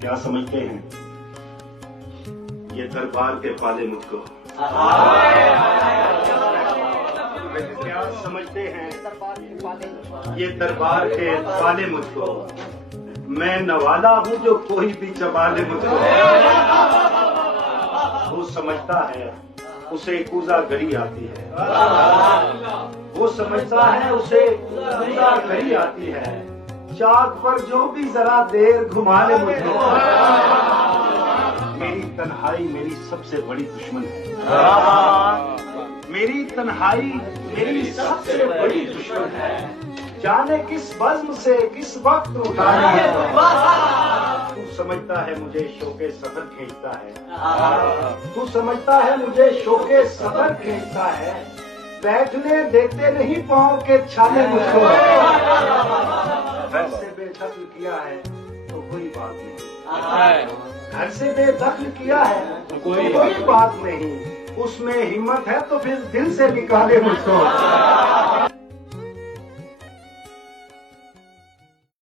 क्या समझते हैं ये दरबार के पाले मुझको? क्या समझते हैं ये दरबार के पाले मुझको? मैं नवाला हूँ जो कोई भी चबा ले मुझको। वो समझता है उसे कूजा गरी आती है, वो समझता है उसे कूजा गरी आती है। चाक पर जो भी जरा देर घुमा ले मुझको। मेरी तन्हाई मेरी सबसे बड़ी दुश्मन है, मेरी तन्हाई मेरी सबसे बड़ी दुश्मन है। जाने किस बज़्म से किस वक्त उठाने तू समझता है मुझे शौके सफर खींचता है, तू समझता है मुझे शौके सफर खींचता है। बैठने देते नहीं पाँव के छाले मुझको। घर से बेदखल किया है तो कोई बात नहीं, घर से बेदखल किया है तो कोई बात नहीं। उसमें हिम्मत है तो फिर दिल से निकाले मुझको।